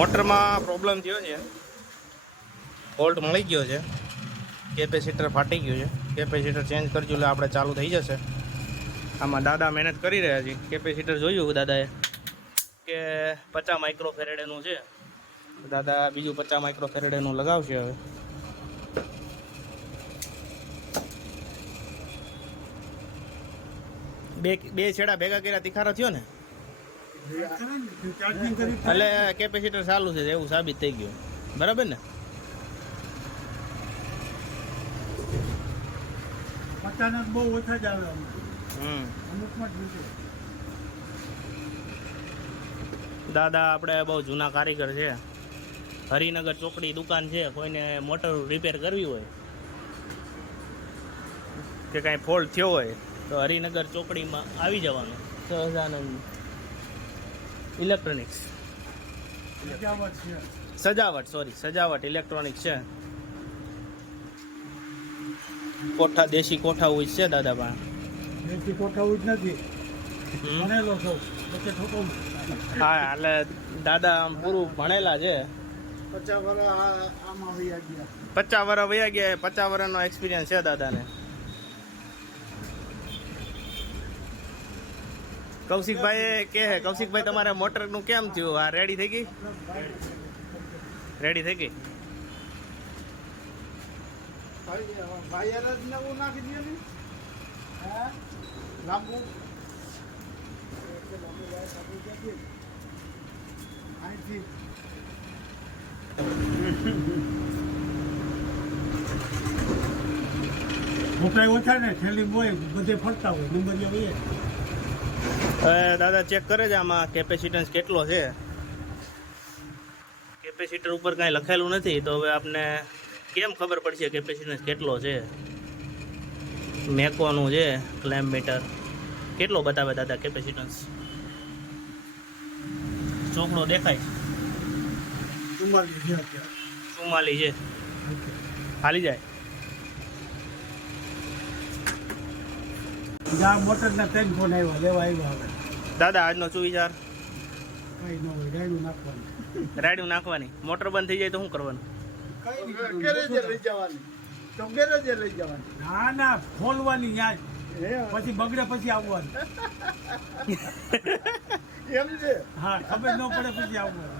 મોટરમાં પ્રોબ્લેમ થયો છે, ફોલ્ટ મળી ગયો છે, કેપેસિટર ફાટી ગયું છે. કેપેસિટર ચેન્જ કરજો એટલે આપણે ચાલુ થઈ જશે. આમાં દાદા મહેનત કરી રહ્યા છે. કેપેસિટર જોયું દાદાએ કે 50 માઇક્રોફેરેડનું છે. દાદા બીજું 50 માઇક્રોફેરેડનું લગાવશે. હવે બે છેડા ભેગા કર્યા તિખારો થયો ને એટલે કેપેસિટર ચાલુ છે એવું સાબિત થઈ ગયું. બરાબર ને? બહુ ઓછા જ આવે. દાદા આપણે બહુ જૂના કારીગર છે. હરિનગર ચોકડી દુકાન છે. કોઈને મોટર રિપેર કરવી હોય કે કાંઈ ફોલ્ટ થયો હોય તો હરિનગર ચોકડીમાં આવી જવાનું. સહજાનંદ ઇલેક્ટ્રોનિક્સ, સજાવટ ઇલેક્ટ્રોનિક્સ છે. કોઠા દેશી કોઠા હોય છે દાદા પાસે. દેશી કોઠા હોય જ નથી, ભણેલો છો પછી ઠોકો. હા, એટલે દાદા આમ પૂરું ભણેલા છે. 50 વર્ષ આમાં વયા ગયા. 50 વર્ષ વયા ગયા. 50 વર્ષનો એક્સપિરિયન્સ છે દાદાને. કૌશિકભાઈ કે કૌશિકભાઈ તમારે મોટરનું કેમ થયું? આ રેડી થઈ ગઈ? રેડી થઈ ગઈ. વાયર જ નવું નાખી દે ને. લાંબુ અહીંથી મોકલાય ઓછા ને થેલી હોય બધે ફરતા હોય નંબરિયા હોય. હવે દાદા ચેક કરે છે આમાં કેપેસિટન્સ કેટલો છે. કેપેસિટર ઉપર કાંઈ લખેલું નથી તો હવે આપને કેમ ખબર પડશે કેપેસિટન્સ કેટલો છે? મેકોનું છે ક્લેમ્પ મીટર. કેટલો બતાવે દાદા કેપેસિટન્સ? ચોકડો દેખાય? 44 છે. હાલી જાય. મોટરના 3 ફોન આવ્યા લેવા આવ્યા. હવે દાદા આજનો શું વિચાર? કઈ ન હોય, રાયડું નાખવાનું. રાયડું નાખવાની. મોટર બંધ થઈ જાય તો શું કરવાનું? ગેરેજે લઈ જવાની. તો ગેરેજે લઈ જવાની. ના ખોલવાની યાદ. પછી બગડે પછી આવવાનું. એમ છે. હા, ખબર ન પડે પછી આવવાનું.